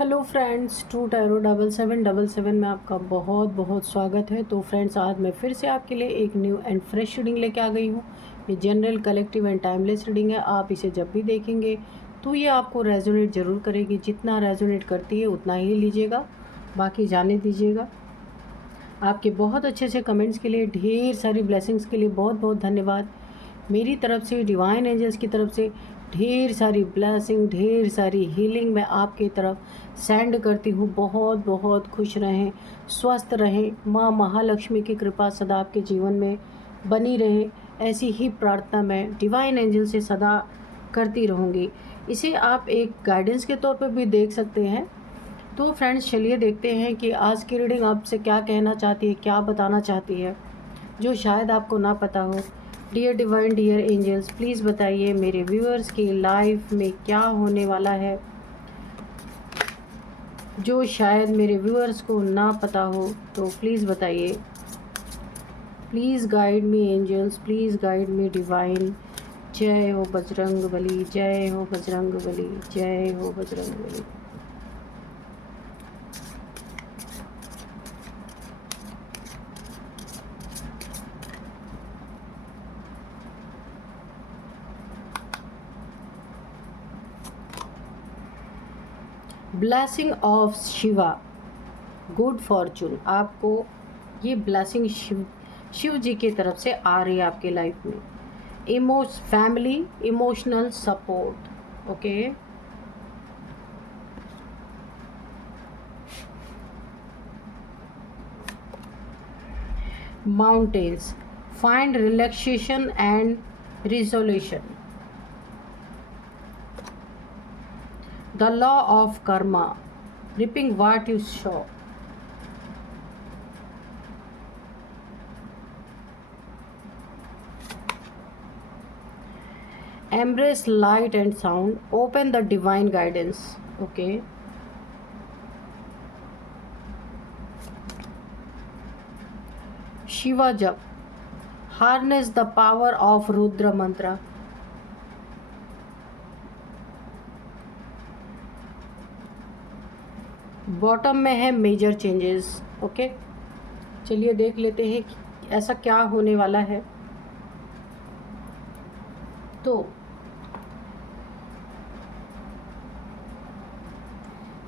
Hello friends, true tarot 7777 में आपका बहुत बहुत स्वागत है। तो फ्रेंड्स, आज मैं फिर से आपके लिए एक न्यू एंड फ्रेश रीडिंग लेके आ गई हूँ। ये general, collective and timeless reading है। आप इसे जब भी देखेंगे तो ये आपको रेजोनेट ज़रूर करेगी। जितना रेजोनेट करती है उतना ही लीजिएगा, बाकी जाने दीजिएगा। आपके बहुत अच्छे से कमेंट्स के लिए, ढेर सारी ब्लेसिंग्स के लिए बहुत बहुत धन्यवाद। मेरी तरफ से, डिवाइन एंजल्स की तरफ से ढेर सारी ब्लेसिंग, ढेर सारी हीलिंग मैं आपकी तरफ सेंड करती हूँ। बहुत बहुत खुश रहें, स्वस्थ रहें, माँ महालक्ष्मी की कृपा सदा आपके जीवन में बनी रहे, ऐसी ही प्रार्थना मैं डिवाइन एंजल से सदा करती रहूँगी। इसे आप एक गाइडेंस के तौर पर भी देख सकते हैं। तो फ्रेंड्स, चलिए देखते हैं कि आज की रीडिंग आपसे क्या कहना चाहती है, क्या बताना चाहती है, जो शायद आपको ना पता हो। Dear divine, dear angels, please बताइए मेरे व्यूअर्स की लाइफ में क्या होने वाला है, जो शायद मेरे व्यूअर्स को ना पता हो। तो प्लीज़ बताइए। Please guide me angels, please guide me divine. जय हो बजरंग बली, जय हो बजरंग बली, जय हो Bajrang Bali. Blessing of Shiva, good fortune. आपको ये ब्लेसिंग शिव जी की तरफ से आ रही है आपके लाइफ में। Family emotional support, okay. Mountains, find relaxation and resolution. The law of karma, reaping what you sow. Embrace light and sound, open the divine guidance, okay. Shiva Jap, harness the power of Rudra mantra. Bottom में है major changes, okay. चलिए देख लेते हैं कि ऐसा क्या होने वाला है। तो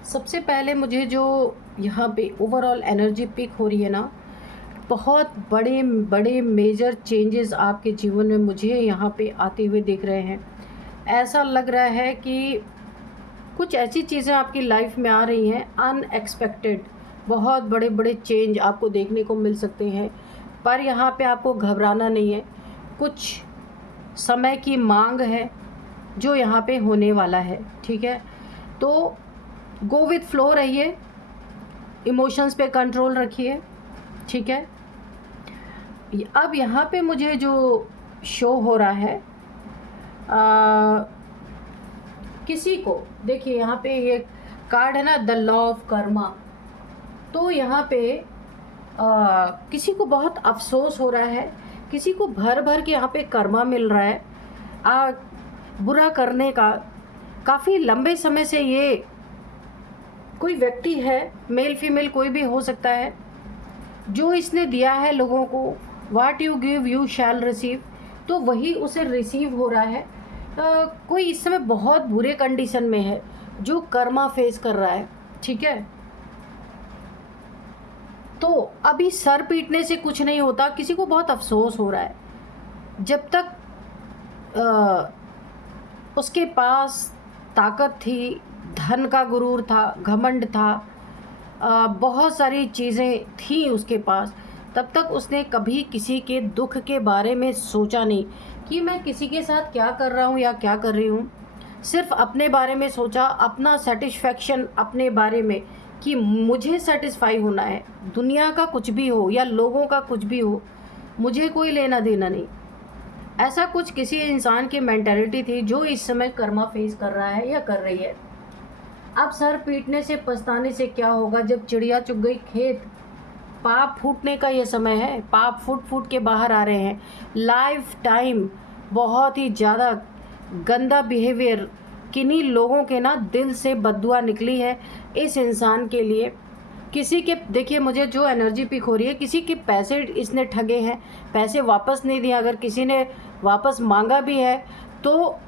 सबसे पहले मुझे जो यहाँ पे ओवरऑल एनर्जी पिक हो रही है ना, बहुत बड़े बड़े मेजर चेंजेस आपके जीवन में मुझे यहाँ पे आते हुए दिख रहे हैं। ऐसा लग रहा है कि कुछ ऐसी चीज़ें आपकी लाइफ में आ रही हैं अनएक्सपेक्टेड। बहुत बड़े बड़े चेंज आपको देखने को मिल सकते हैं, पर यहाँ पे आपको घबराना नहीं है। कुछ समय की मांग है जो यहाँ पे होने वाला है, ठीक है। तो गो विथ फ्लो रहिए, इमोशंस पे कंट्रोल रखिए, ठीक है। अब यहाँ पे मुझे जो शो हो रहा है, किसी को देखिए, यहाँ पे ये कार्ड है ना, द लॉ ऑफ कर्मा। तो यहाँ पे किसी को बहुत अफसोस हो रहा है, किसी को भर भर के यहाँ पे कर्मा मिल रहा है बुरा करने का। काफ़ी लंबे समय से ये कोई व्यक्ति है, मेल फीमेल कोई भी हो सकता है, जो इसने दिया है लोगों को, what you give you shall receive, तो वही उसे रिसीव हो रहा है। कोई इस समय बहुत बुरे कंडीशन में है जो कर्मा फेस कर रहा है, ठीक है। तो अभी सर पीटने से कुछ नहीं होता, किसी को बहुत अफसोस हो रहा है। जब तक उसके पास ताकत थी, धन का गुरूर था, घमंड था, बहुत सारी चीज़ें थी उसके पास, तब तक उसने कभी किसी के दुख के बारे में सोचा नहीं कि मैं किसी के साथ क्या कर रहा हूँ या क्या कर रही हूँ। सिर्फ अपने बारे में सोचा, अपना सेटिस्फैक्शन अपने बारे में, कि मुझे सेटिस्फाई होना है। दुनिया का कुछ भी हो या लोगों का कुछ भी हो, मुझे कोई लेना देना नहीं। ऐसा कुछ किसी इंसान की मेंटालिटी थी जो इस समय कर्मा फेस कर रहा है या कर रही है। अब सर पीटने से, पछताने से क्या होगा, जब चिड़िया चुग गई खेत। पाप फूटने का ये समय है, पाप फूट फूट के बाहर आ रहे हैं। लाइफ टाइम बहुत ही ज़्यादा गंदा बिहेवियर किन्हीं लोगों के ना दिल से बद्दुआ निकली है इस इंसान के लिए। किसी के, देखिए मुझे जो एनर्जी पिक हो रही है, किसी के पैसे इसने ठगे हैं, पैसे वापस नहीं दिए, अगर किसी ने वापस मांगा भी है तो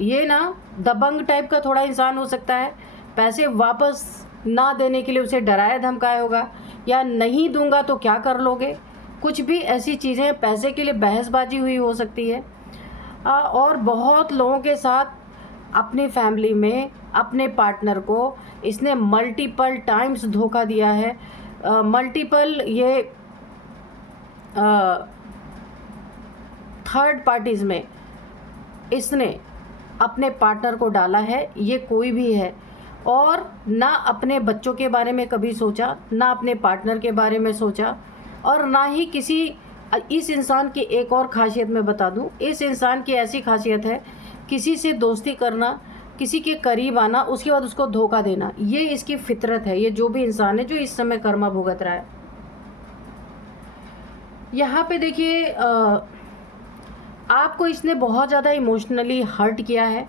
ये ना दबंग टाइप का थोड़ा इंसान हो सकता है। पैसे वापस ना देने के लिए उसे डराया धमकाया होगा, या नहीं दूंगा तो क्या कर लोगे, कुछ भी ऐसी चीज़ें, पैसे के लिए बहसबाजी हुई हो सकती है। और बहुत लोगों के साथ अपनी फैमिली में अपने पार्टनर को इसने मल्टीपल टाइम्स धोखा दिया है। मल्टीपल ये थर्ड पार्टीज़ में इसने अपने पार्टनर को डाला है। ये कोई भी है, और ना अपने बच्चों के बारे में कभी सोचा, ना अपने पार्टनर के बारे में सोचा, और ना ही किसी, इस इंसान की एक और खासियत मैं बता दूं, इस इंसान की ऐसी खासियत है किसी से दोस्ती करना, किसी के करीब आना, उसके बाद उसको धोखा देना, ये इसकी फितरत है। ये जो भी इंसान है जो इस समय कर्मा भुगत रहा है। यहाँ पे देखिए आपको इसने बहुत ज़्यादा इमोशनली हर्ट किया है,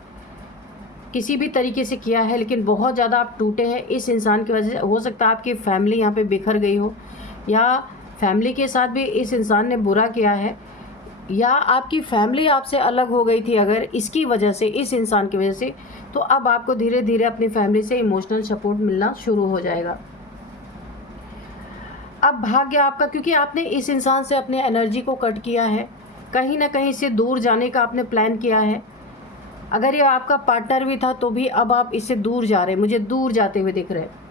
किसी भी तरीके से किया है, लेकिन बहुत ज़्यादा आप टूटे हैं इस इंसान की वजह से। हो सकता है आपकी फैमिली यहाँ पे बिखर गई हो, या फैमिली के साथ भी इस इंसान ने बुरा किया है, या आपकी फैमिली आपसे अलग हो गई थी अगर इसकी वजह से, इस इंसान की वजह से, तो अब आपको धीरे धीरे अपनी फैमिली से इमोशनल सपोर्ट मिलना शुरू हो जाएगा। अब भाग्य आपका, क्योंकि आपने इस इंसान से अपनी एनर्जी को कट किया है, कहीं ना कहीं से दूर जाने का आपने प्लान किया है। अगर ये आपका पार्टनर भी था तो भी अब आप इससे दूर जा रहे हैं, मुझे दूर जाते हुए दिख रहे हैं।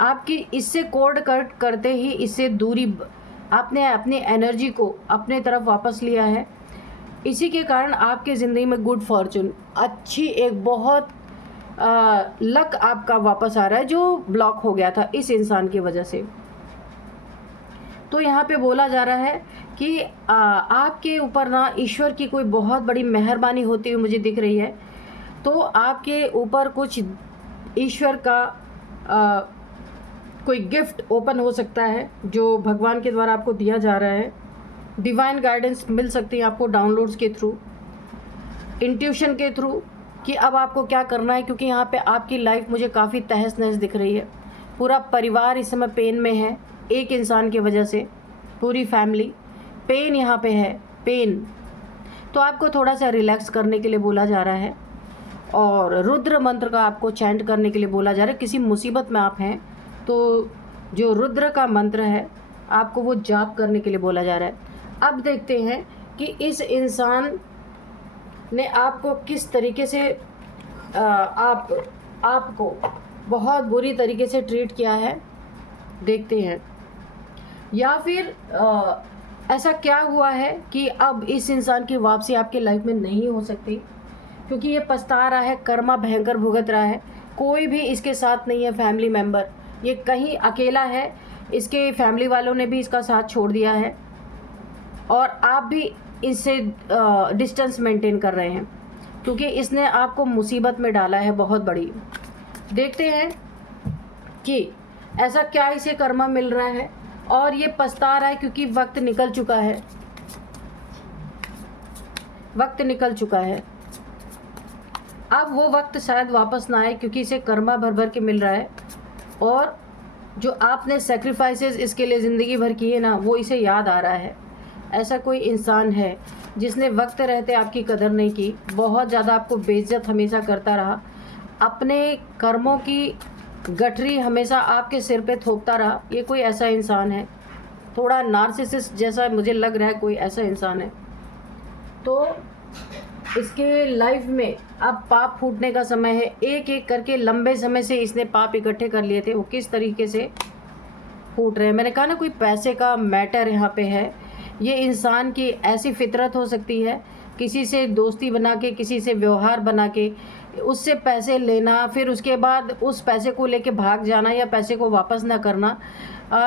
आपकी इससे कोड कट करते ही इससे दूरी, आपने अपनी एनर्जी को अपने तरफ वापस लिया है। इसी के कारण आपके ज़िंदगी में गुड फॉर्चून, अच्छी एक बहुत लक आपका वापस आ रहा है, जो ब्लॉक हो गया था इस इंसान की वजह से। तो यहाँ पे बोला जा रहा है कि आपके ऊपर ना ईश्वर की कोई बहुत बड़ी मेहरबानी होती हुई मुझे दिख रही है। तो आपके ऊपर कुछ ईश्वर का कोई गिफ्ट ओपन हो सकता है जो भगवान के द्वारा आपको दिया जा रहा है। डिवाइन गाइडेंस मिल सकती है आपको डाउनलोड्स के थ्रू, इंट्यूशन के थ्रू, कि अब आपको क्या करना है। क्योंकि यहाँ पे आपकी लाइफ मुझे काफ़ी तहस नहस दिख रही है। पूरा परिवार इस समय पेन में है, एक इंसान की वजह से पूरी फैमिली पेन यहाँ पे है, पेन। तो आपको थोड़ा सा रिलैक्स करने के लिए बोला जा रहा है, और रुद्र मंत्र का आपको चैंट करने के लिए बोला जा रहा है। किसी मुसीबत में आप हैं तो जो रुद्र का मंत्र है आपको वो जाप करने के लिए बोला जा रहा है। अब देखते हैं कि इस इंसान ने आपको किस तरीके से आपको बहुत बुरी तरीके से ट्रीट किया है, देखते हैं। या फिर ऐसा क्या हुआ है कि अब इस इंसान की वापसी आपकी लाइफ में नहीं हो सकती, क्योंकि ये पछता रहा है, कर्मा भयंकर भुगत रहा है। कोई भी इसके साथ नहीं है फैमिली मेम्बर, ये कहीं अकेला है। इसके फैमिली वालों ने भी इसका साथ छोड़ दिया है, और आप भी इससे डिस्टेंस मेंटेन कर रहे हैं, क्योंकि इसने आपको मुसीबत में डाला है बहुत बड़ी। देखते हैं कि ऐसा क्या इसे कर्मा मिल रहा है, और ये पछता रहा है क्योंकि वक्त निकल चुका है, वक्त निकल चुका है। अब वो वक्त शायद वापस ना आए, क्योंकि इसे कर्मा भर भर के मिल रहा है, और जो आपने सेक्रीफाइसेस इसके लिए ज़िंदगी भर किए ना, वो इसे याद आ रहा है। ऐसा कोई इंसान है जिसने वक्त रहते आपकी कदर नहीं की, बहुत ज़्यादा आपको बेइज्जत हमेशा करता रहा, अपने कर्मों की गठरी हमेशा आपके सिर पे थोपता रहा। ये कोई ऐसा इंसान है, थोड़ा नार्सिसिस्ट जैसा मुझे लग रहा है, कोई ऐसा इंसान है। तो इसके लाइफ में अब पाप फूटने का समय है। एक एक करके लंबे समय से इसने पाप इकट्ठे कर लिए थे, वो किस तरीके से फूट रहे हैं। मैंने कहा ना, कोई पैसे का मैटर यहाँ पे है। ये इंसान की ऐसी फितरत हो सकती है, किसी से दोस्ती बना के, किसी से व्यवहार बना के उससे पैसे लेना, फिर उसके बाद उस पैसे को लेके भाग जाना, या पैसे को वापस ना करना,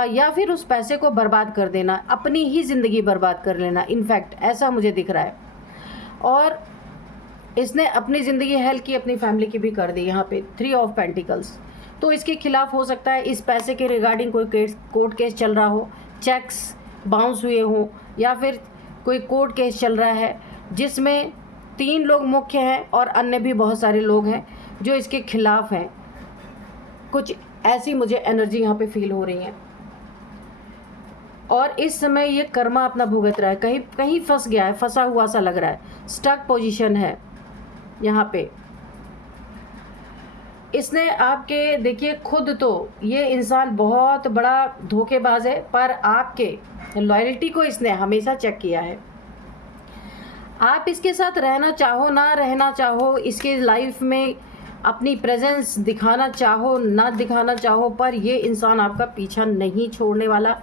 या फिर उस पैसे को बर्बाद कर देना, अपनी ही ज़िंदगी बर्बाद कर लेना। इनफैक्ट ऐसा मुझे दिख रहा है। और इसने अपनी ज़िंदगी हेल्प की, अपनी फैमिली की भी कर दी। यहाँ पे 3 ऑफ पेंटिकल्स, तो इसके खिलाफ हो सकता है इस पैसे के रिगार्डिंग कोई कोर्ट केस चल रहा हो, चेक्स बाउंस हुए हों, या फिर कोई कोर्ट केस चल रहा है जिसमें 3 लोग मुख्य हैं और अन्य भी बहुत सारे लोग हैं जो इसके खिलाफ हैं। कुछ ऐसी मुझे एनर्जी यहाँ पे फील हो रही है और इस समय ये कर्मा अपना भुगत रहा है, कहीं कहीं फंस गया है, फंसा हुआ सा लग रहा है, स्टक पोजीशन है यहाँ पे। इसने आपके, देखिए खुद तो ये इंसान बहुत बड़ा धोखेबाज है, पर आपके लॉयल्टी को इसने हमेशा चेक किया है। आप इसके साथ रहना चाहो ना रहना चाहो, इसके लाइफ में अपनी प्रेजेंस दिखाना चाहो ना दिखाना चाहो, पर ये इंसान आपका पीछा नहीं छोड़ने वाला।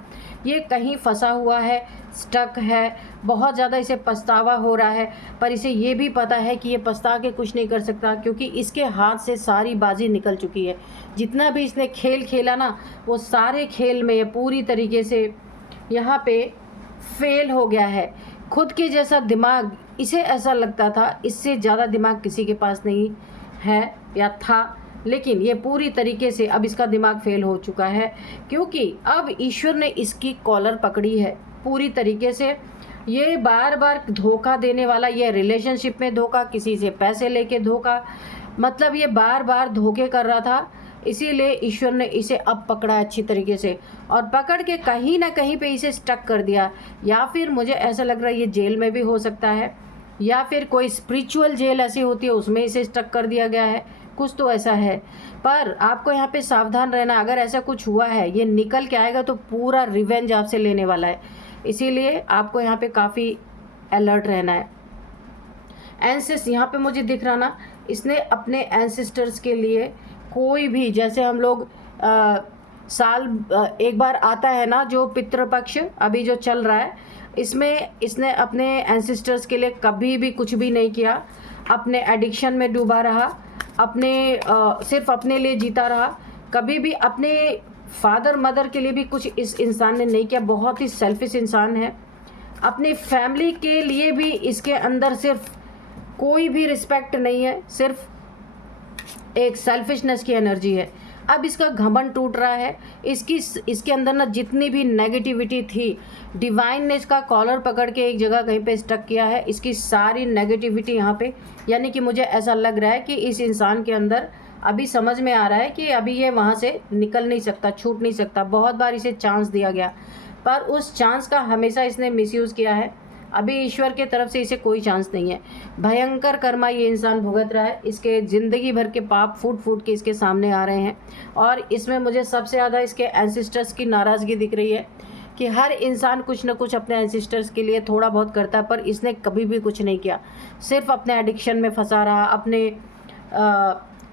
ये कहीं फंसा हुआ है, स्टक है, बहुत ज़्यादा इसे पछतावा हो रहा है, पर इसे ये भी पता है कि ये पछता के कुछ नहीं कर सकता, क्योंकि इसके हाथ से सारी बाजी निकल चुकी है। जितना भी इसने खेल खेला ना, वो सारे खेल में ये पूरी तरीके से यहाँ पे फेल हो गया है। खुद के जैसा दिमाग इसे ऐसा लगता था, इससे ज़्यादा दिमाग किसी के पास नहीं है या था, लेकिन ये पूरी तरीके से अब इसका दिमाग फेल हो चुका है, क्योंकि अब ईश्वर ने इसकी कॉलर पकड़ी है पूरी तरीके से। ये बार बार धोखा देने वाला, ये रिलेशनशिप में धोखा, किसी से पैसे लेके धोखा, मतलब ये बार बार धोखे कर रहा था, इसीलिए ईश्वर ने इसे अब पकड़ा अच्छी तरीके से और पकड़ के कहीं ना कहीं पे इसे स्टक कर दिया। या फिर मुझे ऐसा लग रहा है ये जेल में भी हो सकता है, या फिर कोई स्पिरिचुअल जेल ऐसी होती है उसमें इसे स्टक कर दिया गया है, कुछ तो ऐसा है। पर आपको यहाँ पे सावधान रहना, अगर ऐसा कुछ हुआ है, ये निकल के आएगा तो पूरा रिवेंज आपसे लेने वाला है, इसीलिए आपको यहाँ पे काफ़ी अलर्ट रहना है। एंसेस यहाँ पे मुझे दिख रहा ना, इसने अपने एंसेस्टर्स के लिए कोई भी, जैसे हम लोग साल एक बार आता है ना जो पितृपक्ष अभी जो चल रहा है, इसमें इसने अपने एंसेस्टर्स के लिए कभी भी कुछ भी नहीं किया, अपने एडिक्शन में डूबा रहा, अपने सिर्फ अपने लिए जीता रहा, कभी भी अपने फादर मदर के लिए भी कुछ इस इंसान ने नहीं किया। बहुत ही सेल्फिश इंसान है। अपनी फैमिली के लिए भी इसके अंदर सिर्फ कोई भी रिस्पेक्ट नहीं है, सिर्फ एक सेल्फिशनेस की एनर्जी है। अब इसका घमंड टूट रहा है, इसके अंदर ना जितनी भी नेगेटिविटी थी, डिवाइन ने इसका कॉलर पकड़ के एक जगह कहीं पे स्टक किया है, इसकी सारी नेगेटिविटी यहाँ पे। यानी कि मुझे ऐसा लग रहा है कि इस इंसान के अंदर अभी समझ में आ रहा है कि अभी ये वहाँ से निकल नहीं सकता, छूट नहीं सकता। बहुत बार इसे चांस दिया गया, पर उस चांस का हमेशा इसने मिसयूज़ किया है। अभी ईश्वर के तरफ से इसे कोई चांस नहीं है। भयंकर कर्मा ये इंसान भुगत रहा है, इसके ज़िंदगी भर के पाप फूट फूट के इसके सामने आ रहे हैं। और इसमें मुझे सबसे ज़्यादा इसके एंसेस्टर्स की नाराज़गी दिख रही है कि हर इंसान कुछ न कुछ अपने एंसेस्टर्स के लिए थोड़ा बहुत करता है, पर इसने कभी भी कुछ नहीं किया, सिर्फ अपने एडिक्शन में फंसा रहा, अपने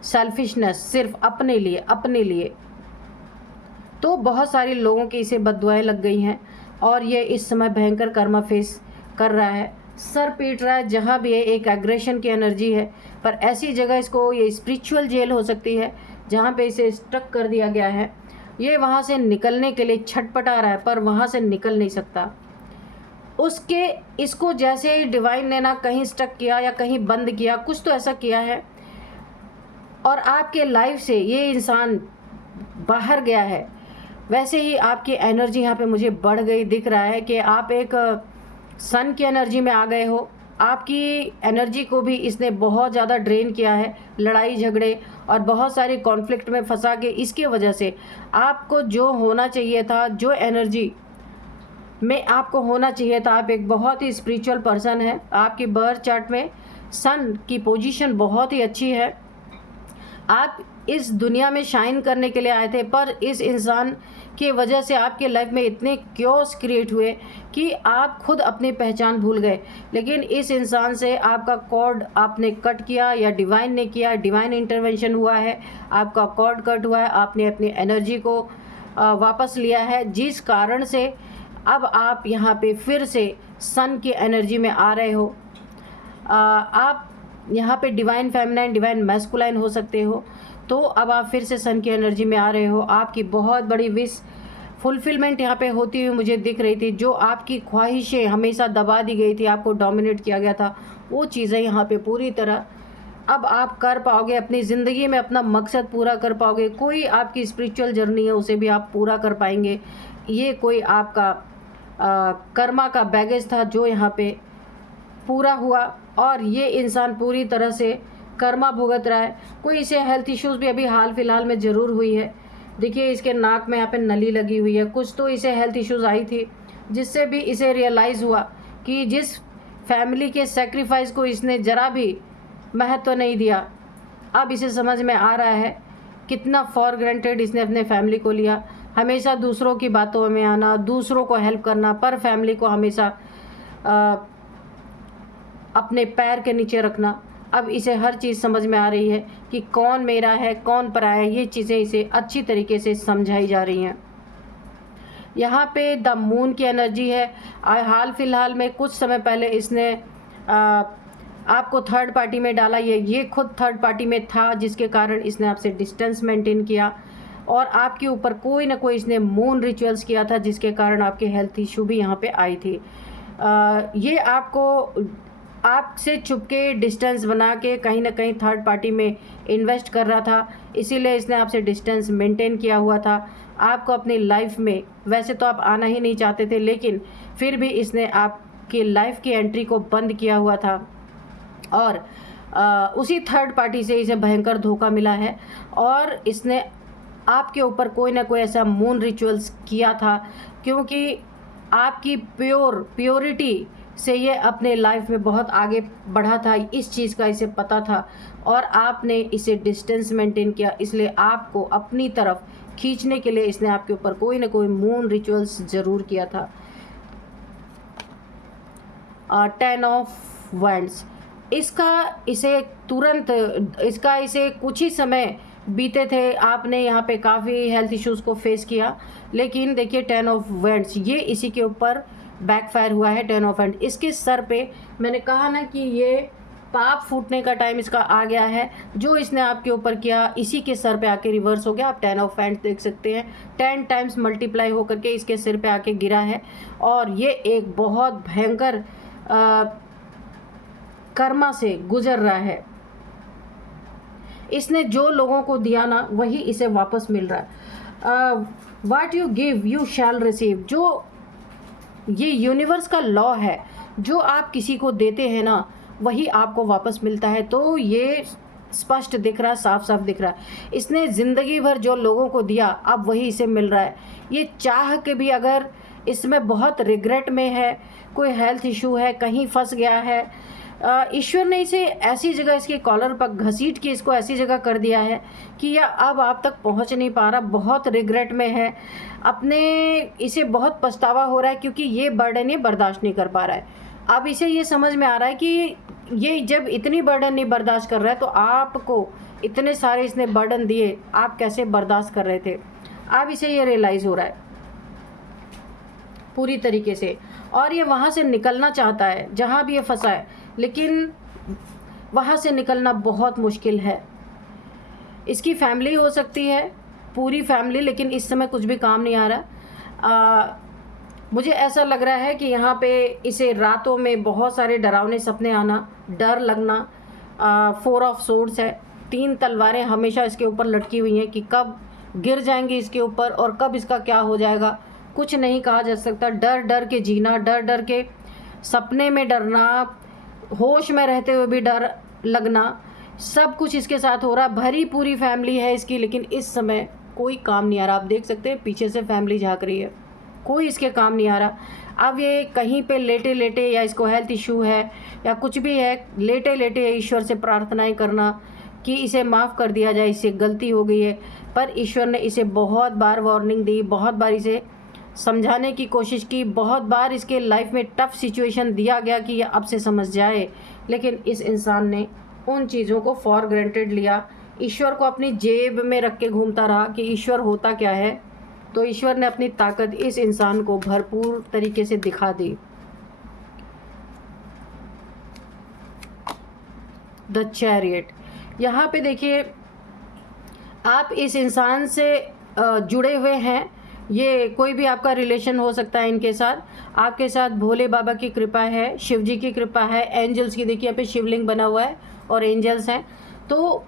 सेल्फिशनेस, सिर्फ अपने लिए। तो बहुत सारे लोगों की इसे बद्दुआएं लग गई हैं और ये इस समय भयंकर कर्मा फेस कर रहा है, सर पीट रहा है। जहाँ भी है एक एग्रेशन की एनर्जी है, पर ऐसी जगह इसको, ये स्पिरिचुअल जेल हो सकती है जहाँ पे इसे स्टक कर दिया गया है। ये वहाँ से निकलने के लिए छटपटा रहा है, पर वहाँ से निकल नहीं सकता। इसको जैसे ही डिवाइन ने ना कहीं स्टक किया या कहीं बंद किया, कुछ तो ऐसा किया है, और आपके लाइफ से ये इंसान बाहर गया है। वैसे ही आपकी एनर्जी यहाँ पे मुझे बढ़ गई, दिख रहा है कि आप एक सन की एनर्जी में आ गए हो। आपकी एनर्जी को भी इसने बहुत ज़्यादा ड्रेन किया है, लड़ाई झगड़े और बहुत सारे कॉन्फ्लिक्ट में फंसा के। इसकी वजह से आपको जो होना चाहिए था, जो एनर्जी में आपको होना चाहिए था, आप एक बहुत ही स्पिरिचुअल पर्सन है। आपकी बर्थ चार्ट में सन की पोजीशन बहुत ही अच्छी है। आप इस दुनिया में शाइन करने के लिए आए थे, पर इस इंसान की वजह से आपके लाइफ में इतने क्योस क्रिएट हुए कि आप खुद अपनी पहचान भूल गए। लेकिन इस इंसान से आपका कॉर्ड आपने कट किया या डिवाइन ने किया, डिवाइन इंटरवेंशन हुआ है, आपका कॉर्ड कट हुआ है, आपने अपनी एनर्जी को वापस लिया है, जिस कारण से अब आप यहाँ पे फिर से सन की एनर्जी में आ रहे हो। आप यहाँ पे डिवाइन फेमिनाइन, डिवाइन मैस्कुलाइन हो सकते हो। तो अब आप फिर से सन की एनर्जी में आ रहे हो। आपकी बहुत बड़ी विश फुलफिलमेंट यहाँ पे होती हुई मुझे दिख रही थी। जो आपकी ख्वाहिशें हमेशा दबा दी गई थी, आपको डोमिनेट किया गया था, वो चीज़ें यहाँ पे पूरी तरह अब आप कर पाओगे। अपनी ज़िंदगी में अपना मकसद पूरा कर पाओगे। कोई आपकी स्पिरिचुअल जर्नी है, उसे भी आप पूरा कर पाएंगे। ये कोई आपका कर्मा का बैगेज था जो यहाँ पे पूरा हुआ और ये इंसान पूरी तरह से कर्मा भुगत रहा है। कोई इसे हेल्थ इश्यूज़ भी अभी हाल फिलहाल में ज़रूर हुई है। देखिए इसके नाक में यहाँ पे नली लगी हुई है, कुछ तो इसे हेल्थ इश्यूज़ आई थी जिससे भी इसे रियलाइज़ हुआ कि जिस फैमिली के सेक्रीफाइस को इसने ज़रा भी महत्व नहीं दिया, अब इसे समझ में आ रहा है कितना फॉर ग्रांटेड इसने अपने फैमिली को लिया। हमेशा दूसरों की बातों में आना, दूसरों को हेल्प करना, पर फैमिली को हमेशा अपने पैर के नीचे रखना। अब इसे हर चीज़ समझ में आ रही है कि कौन मेरा है कौन पराया है, ये चीज़ें इसे अच्छी तरीके से समझाई जा रही हैं। यहाँ पे द मून की एनर्जी है। हाल फिलहाल में कुछ समय पहले इसने आपको थर्ड पार्टी में डाला, ये खुद थर्ड पार्टी में था जिसके कारण इसने आपसे डिस्टेंस मेंटेन किया और आपके ऊपर कोई ना कोई इसने मून रिचुअल्स किया था जिसके कारण आपके हेल्थ इशू भी यहाँ पे आई थी। ये आपसे चुपके डिस्टेंस बना के कहीं ना कहीं थर्ड पार्टी में इन्वेस्ट कर रहा था, इसीलिए इसने आपसे डिस्टेंस मेंटेन किया हुआ था। आपको अपनी लाइफ में, वैसे तो आप आना ही नहीं चाहते थे, लेकिन फिर भी इसने आपकी लाइफ की एंट्री को बंद किया हुआ था और उसी थर्ड पार्टी से इसे भयंकर धोखा मिला है और इसने आपके ऊपर कोई ना कोई ऐसा मून रिचुअल्स किया था क्योंकि आपकी प्योरिटी से ये अपने लाइफ में बहुत आगे बढ़ा था, इस चीज़ का इसे पता था और आपने इसे डिस्टेंस मेंटेन किया, इसलिए आपको अपनी तरफ खींचने के लिए इसने आपके ऊपर कोई ना कोई मून रिचुअल्स ज़रूर किया था। 10 ऑफ वैंड्स, इसे कुछ ही समय बीते थे, आपने यहाँ पे काफ़ी हेल्थ इश्यूज़ को फेस किया, लेकिन देखिए 10 ऑफ वैंड्स ये इसी के ऊपर बैकफायर हुआ है। 10 ऑफ वैंड्स इसके सर पे, मैंने कहा ना कि ये पाप फूटने का टाइम इसका आ गया है। जो इसने आपके ऊपर किया इसी के सर पे आके रिवर्स हो गया। आप 10 ऑफ वैंड्स देख सकते हैं, 10 टाइम्स मल्टीप्लाई होकर के इसके सिर पे आके गिरा है और ये एक बहुत भयंकर कर्मा से गुजर रहा है। इसने जो लोगों को दिया ना वही इसे वापस मिल रहा है। What you give you shall receive, जो ये यूनिवर्स का लॉ है, जो आप किसी को देते हैं ना वही आपको वापस मिलता है। तो ये स्पष्ट दिख रहा है, साफ साफ दिख रहा है। इसने ज़िंदगी भर जो लोगों को दिया अब वही इसे मिल रहा है। ये चाह के भी अगर इसमें बहुत रिग्रेट में है, कोई हेल्थ इशू है, कहीं फंस गया है, ईश्वर ने इसे ऐसी जगह, इसके कॉलर पर घसीट के इसको ऐसी जगह कर दिया है कि यह अब आप तक पहुंच नहीं पा रहा, बहुत रिग्रेट में है, इसे बहुत पछतावा हो रहा है क्योंकि ये बर्डन ये बर्दाश्त नहीं कर पा रहा है। अब इसे ये समझ में आ रहा है कि ये जब इतनी बर्डन नहीं बर्दाश्त कर रहा है तो आपको इतने सारे इसने बर्डन दिए, आप कैसे बर्दाश्त कर रहे थे। अब इसे ये रियलाइज़ हो रहा है पूरी तरीके से और ये वहाँ से निकलना चाहता है जहाँ भी ये फंसा है, लेकिन वहाँ से निकलना बहुत मुश्किल है। इसकी फैमिली हो सकती है, पूरी फैमिली, लेकिन इस समय कुछ भी काम नहीं आ रहा। मुझे ऐसा लग रहा है कि यहाँ पे इसे रातों में बहुत सारे डरावने सपने आना, डर लगना। 4 ऑफ सोर्ड्स है, 3 तलवारें हमेशा इसके ऊपर लटकी हुई हैं कि कब गिर जाएंगी इसके ऊपर और कब इसका क्या हो जाएगा, कुछ नहीं कहा जा सकता। डर डर के जीना, डर डर के सपने में डरना, होश में रहते हुए भी डर लगना, सब कुछ इसके साथ हो रहा। भरी पूरी फैमिली है इसकी, लेकिन इस समय कोई काम नहीं आ रहा। आप देख सकते हैं पीछे से फैमिली झाँक रही है, कोई इसके काम नहीं आ रहा। अब ये कहीं पे लेटे लेटे, या इसको हेल्थ इशू है या कुछ भी है, लेटे लेटे ईश्वर से प्रार्थनाएं करना कि इसे माफ़ कर दिया जाए, इससे गलती हो गई है। पर ईश्वर ने इसे बहुत बार वार्निंग दी, बहुत बार इसे समझाने की कोशिश की, बहुत बार इसके लाइफ में टफ़ सिचुएशन दिया गया कि ये अब से समझ जाए, लेकिन इस इंसान ने उन चीज़ों को फॉर ग्रांटेड लिया। ईश्वर को अपनी जेब में रख के घूमता रहा कि ईश्वर होता क्या है। तो ईश्वर ने अपनी ताकत इस इंसान को भरपूर तरीके से दिखा दी। द चैरियट, यहाँ पे देखिए आप इस इंसान से जुड़े हुए हैं, ये कोई भी आपका रिलेशन हो सकता है इनके साथ। आपके साथ भोले बाबा की कृपा है, शिव जी की कृपा है, एंजल्स की, देखिए यहाँ पे शिवलिंग बना हुआ है और एंजल्स हैं। तो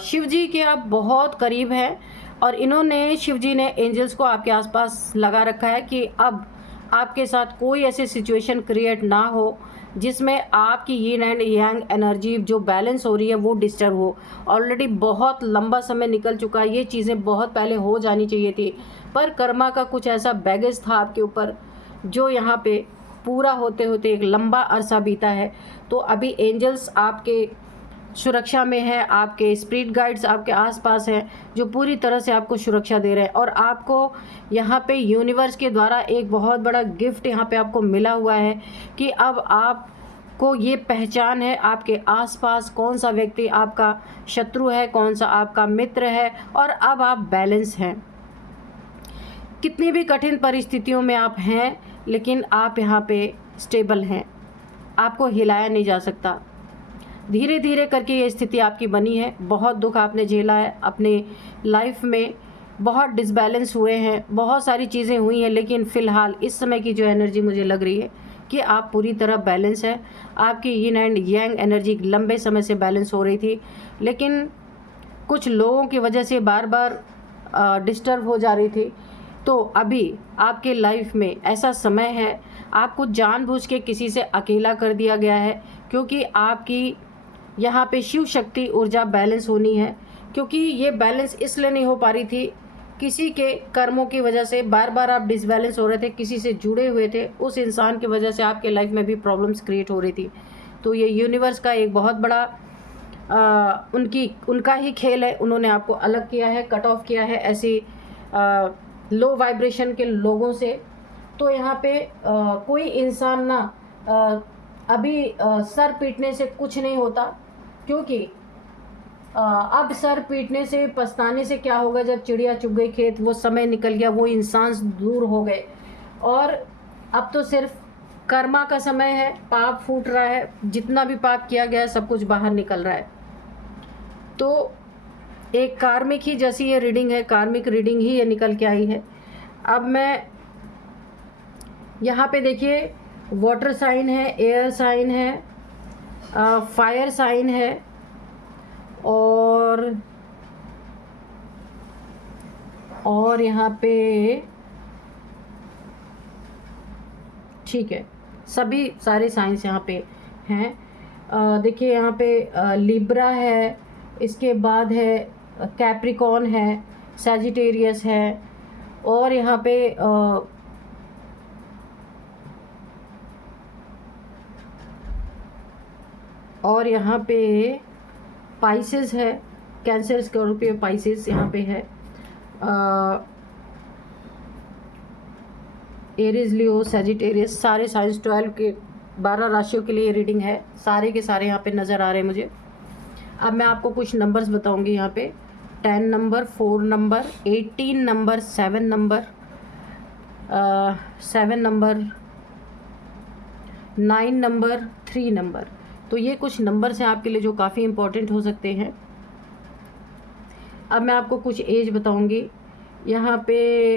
शिव जी के आप बहुत करीब हैं और इन्होंने, शिव जी ने एंजल्स को आपके आसपास लगा रखा है कि अब आपके साथ कोई ऐसी सिचुएशन क्रिएट ना हो जिसमें आपकी यिन एंड यांग एनर्जी जो बैलेंस हो रही है वो डिस्टर्ब हो। ऑलरेडी बहुत लंबा समय निकल चुका है, ये चीज़ें बहुत पहले हो जानी चाहिए थी, पर कर्मा का कुछ ऐसा बैगेज था आपके ऊपर जो यहाँ पे पूरा होते होते एक लंबा अरसा बीता है। तो अभी एंजल्स आपके सुरक्षा में है, आपके स्पिरिट गाइड्स आपके आसपास हैं जो पूरी तरह से आपको सुरक्षा दे रहे हैं। और आपको यहाँ पे यूनिवर्स के द्वारा एक बहुत बड़ा गिफ्ट यहाँ पे आपको मिला हुआ है कि अब आपको ये पहचान है आपके आसपास कौन सा व्यक्ति आपका शत्रु है, कौन सा आपका मित्र है, और अब आप बैलेंस हैं। कितनी भी कठिन परिस्थितियों में आप हैं, लेकिन आप यहाँ पे स्टेबल हैं, आपको हिलाया नहीं जा सकता। धीरे धीरे करके ये स्थिति आपकी बनी है। बहुत दुख आपने झेला है अपने लाइफ में, बहुत डिसबैलेंस हुए हैं, बहुत सारी चीज़ें हुई हैं, लेकिन फ़िलहाल इस समय की जो एनर्जी मुझे लग रही है कि आप पूरी तरह बैलेंस है। आपकी यिन एंड यांग एनर्जी लंबे समय से बैलेंस हो रही थी, लेकिन कुछ लोगों की वजह से बार बार डिस्टर्ब हो जा रही थी। तो अभी आपके लाइफ में ऐसा समय है, आपको जानबूझ के किसी से अकेला कर दिया गया है, क्योंकि आपकी यहाँ पे शिव शक्ति ऊर्जा बैलेंस होनी है। क्योंकि ये बैलेंस इसलिए नहीं हो पा रही थी, किसी के कर्मों की वजह से बार बार आप डिसबैलेंस हो रहे थे, किसी से जुड़े हुए थे, उस इंसान की वजह से आपके लाइफ में भी प्रॉब्लम्स क्रिएट हो रही थी। तो ये यूनिवर्स का एक बहुत बड़ा उनका ही खेल है। उन्होंने आपको अलग किया है, कट ऑफ किया है ऐसी लो वाइब्रेशन के लोगों से। तो यहाँ पे कोई इंसान ना अभी सर पीटने से कुछ नहीं होता, क्योंकि अब सर पीटने से पछताने से क्या होगा। जब चिड़िया चुग गई खेत, वो समय निकल गया, वो इंसान दूर हो गए, और अब तो सिर्फ कर्मा का समय है। पाप फूट रहा है, जितना भी पाप किया गया है सब कुछ बाहर निकल रहा है। तो एक कार्मिक ही जैसी ये रीडिंग है, कार्मिक रीडिंग ही ये निकल के आई है। अब मैं यहाँ पे देखिए, वाटर साइन है, एयर साइन है, फायर साइन है, और यहाँ पे ठीक है, सभी सारे साइंस यहाँ पे हैं। देखिए यहाँ पे लिब्रा है, इसके बाद है कैप्रिकॉन है, सैजिटेरियस है, और यहाँ पे पाइसेस है, कैंसर, स्कॉर्पियो, पाइसेस यहाँ पे है, एरीज, लियो, सैजिटेरियस, सारे साइंस 12 के 12 राशियों के लिए रीडिंग है। सारे के सारे यहाँ पे नज़र आ रहे हैं मुझे। अब मैं आपको कुछ नंबर्स बताऊंगी यहाँ पे। 10 number, 4 number, 18 number, 7 number, 7 number, 9 number, 3 number. तो ये कुछ नंबर्स हैं आपके लिए जो काफ़ी इम्पोर्टेंट हो सकते हैं। अब मैं आपको कुछ एज बताऊंगी। यहाँ पे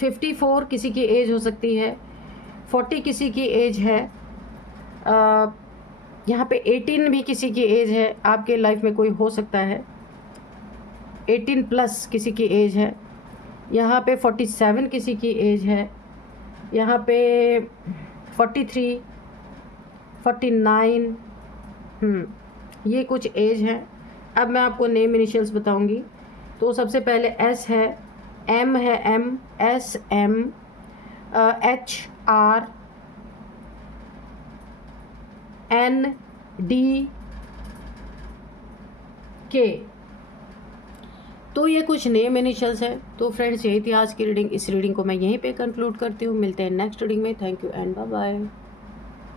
54 किसी की एज हो सकती है, 40 किसी की एज है, यहाँ पे 18 भी किसी की एज है, आपके लाइफ में कोई हो सकता है। 18 प्लस किसी की एज है, यहाँ पे 47 किसी की एज है, यहाँ पे 43, 49, ये कुछ एज हैं। अब मैं आपको नेम इनिशियल्स बताऊंगी। तो सबसे पहले एस है, एम है, M, S, M, H, R, N, D, K. तो ये कुछ नेम इनिशियल्स है। तो फ्रेंड्स, यही थी आज की रीडिंग। इस रीडिंग को मैं यहीं पे कंक्लूड करती हूँ। मिलते हैं नेक्स्ट रीडिंग में। Thank you and bye bye.